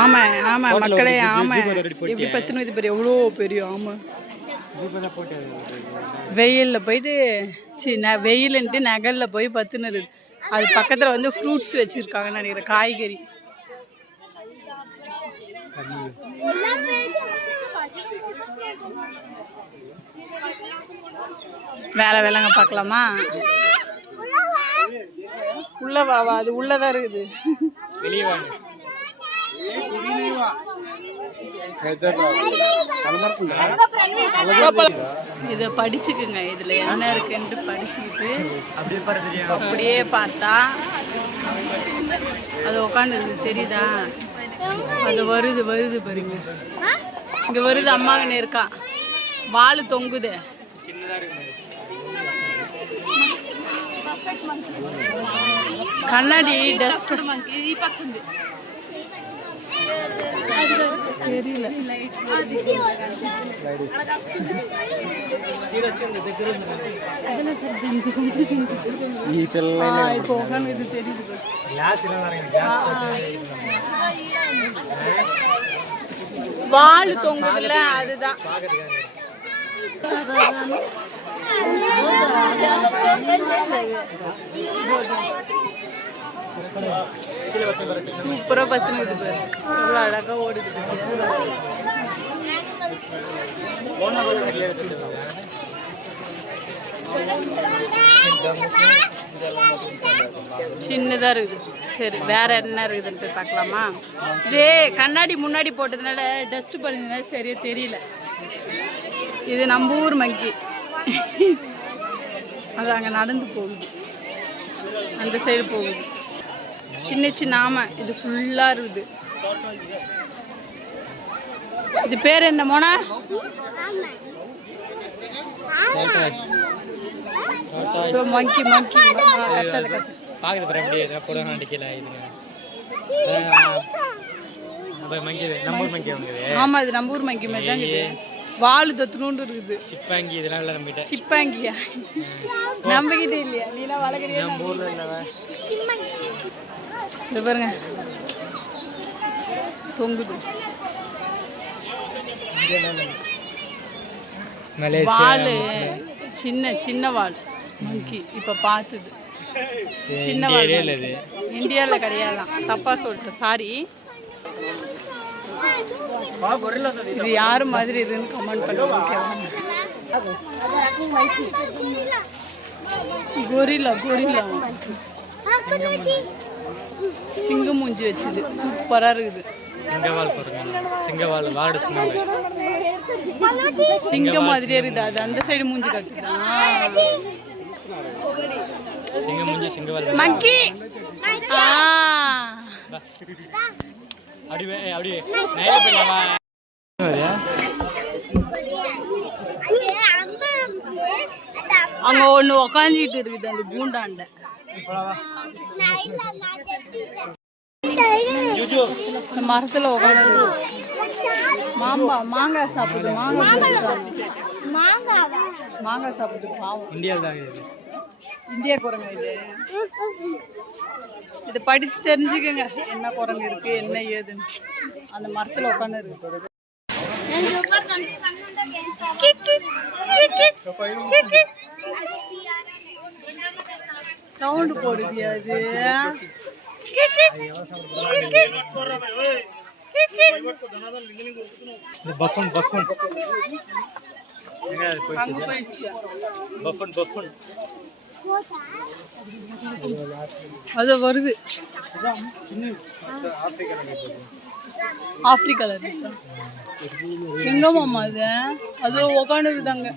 ஆமா ஆமா மக்களே ஆமா எப்படி பத்தினது பெரிய எவ்வளோ பெரிய ஆமா வெயிலில் போயிட்டு வெயிலுன்ட்டு நகலில் போய் பத்துனது. அது பக்கத்தில் வந்து ஃப்ரூட்ஸ் வச்சுருக்காங்கன்னு நினைக்கிறேன், காய்கறி. வேலைங்க பார்க்கலாமா? உள்ள வா, அது உள்ளதான் இருக்குது. இதை படிச்சுக்குங்க, இதுல என்ன இருக்குன்ட்டு படிச்சுக்கிட்டு அப்படியே பார்த்தா அது உட்காந்து தெரியுதா? அது வருது பாருங்க, இங்க வருது. அம்மாங்கன்னு இருக்கா, வால் தொங்குது. கண்ணாடி டஸ்ட் தெரியல. இது தெரியுது. வால் தொங்குதுல, அதுதான். சூப்பரா பத்தினது பாரு, எவ்வளவு அழகா ஓடுது. சின்னதா இருக்குது. சரி, வேற என்ன இருக்குதுன்னு போய் பார்க்கலாமா? இது கண்ணாடி முன்னாடி போட்டதுனால டஸ்ட் பண்ணதுனால சரியா தெரியல. இது நம்ம ஊர் மங்கி, அது அங்கே நடந்து போகுது, அந்த சைடு போகுது. சின்ன ஆமை, இது ஃபுல்லா இருக்குது. இது பேர் என்ன மோனா? மங்கி ஆமா, இது நம்ம ஊர் மங்கி மாதிரி தான் இருக்குது. வால் தொத்துணுண்டு இருக்குது. சிப்பாங்கி இதெல்லாம் இல்ல நம்மகிட்ட. சிப்பாங்கியா நம்மகிட்ட இல்லையா? நீனா வளர்க்கறியா? நம்ம ஊர்ல இல்லவா? இது பாருங்க தொங்குது. வால் சின்ன வால் மங்கி. இப்ப பார்த்தது சின்ன வால். இந்தியால கிடையாது, தப்பா சொல்லிட்டேன், சாரி. இது யாரு மாதிரி இருக்குன்னு கமெண்ட் பண்ணுங்க. கொரில்லா சிங்கம் மூஞ்சி வச்சுது, சூப்பரா இருக்குது. சிங்கம் மாதிரியே இருக்குது, அது அந்த சைடு மூஞ்சி கட்டுதா. மங்கி அங்க ஒண்ணு உக்காந்துட்டு இருக்குது, அந்த பூண்டாண்ட. மரத்துல உட்காந்து மாங்காய் சாப்பிடுது. மாங்காய் சாப்பிடுது. பாவம், இந்தியா குரங்கு இது. இதை படிச்சு தெரிஞ்சுக்கங்க, என்ன குரங்கு இருக்கு என்ன ஏதுன்னு. அந்த மரத்துல உட்காந்து இருக்கு. சவுண்ட் போடுதியா அது? அது வருது. ஆப்பிரிக்கால எங்க மாமா அது? அது உக்காந்து இருக்குதாங்க.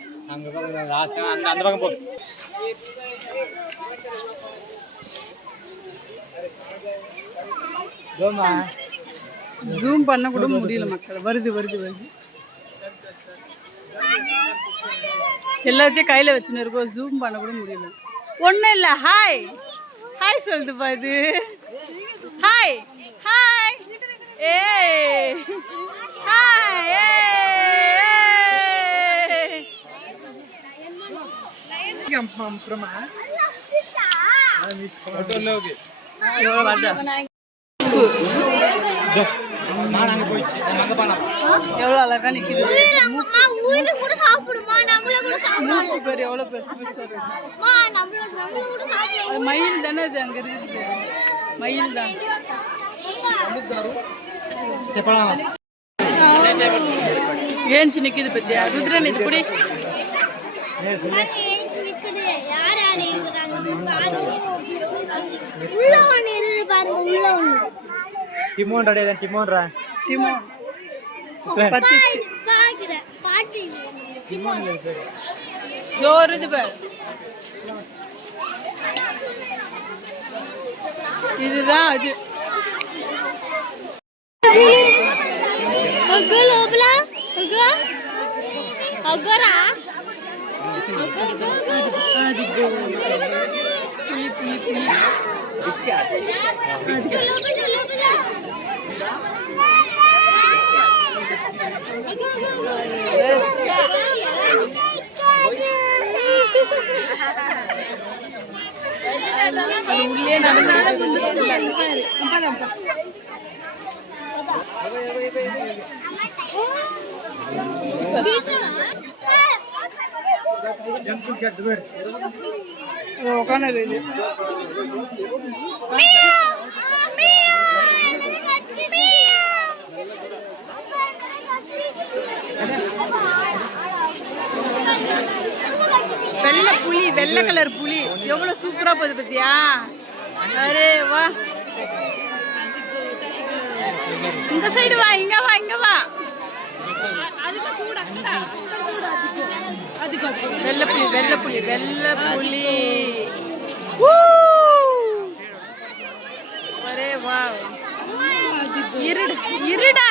ஜூம் பண்ண கூட முடியல மக்கள். வருது எல்லாத்தையும் கையில வச்சுன்னு இருக்கோம், ஜூம் பண்ண கூட முடியல. ஒன்றும் இல்லை, ஹாய் சொல்லுது பாது. ஹாய் ஏ ஹாய் எவ்வளோ அழகா நிக்குது. மூக்கு பேர் எவ்வளோ பெருசு பெருசா இருக்கு. அது மயில் தானே அது அங்க இருக்குது. மயில் தான். ஏஞ்சி நிக்குது பத்தியா ருத்ரன் இது குடி. டிமோன் ரெடியா டிமோன்ரா டிமோன் ஜோருது பார். இதுதான் அது. அது உள்ளே உட்காந்து வெள்ளை புலி, வெள்ளை கலர் புலி எவ்வளவு சூப்பரா போகுது பத்தியா. அரே வா, இந்த சைடு வா, இங்க வா, இங்க வா. வெள்ளை புலி, வெள்ளை புலி, வெள்ளை புலி. அரே வா, இருடா இருடா.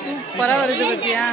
சூப்பரா வருது பத்தியா.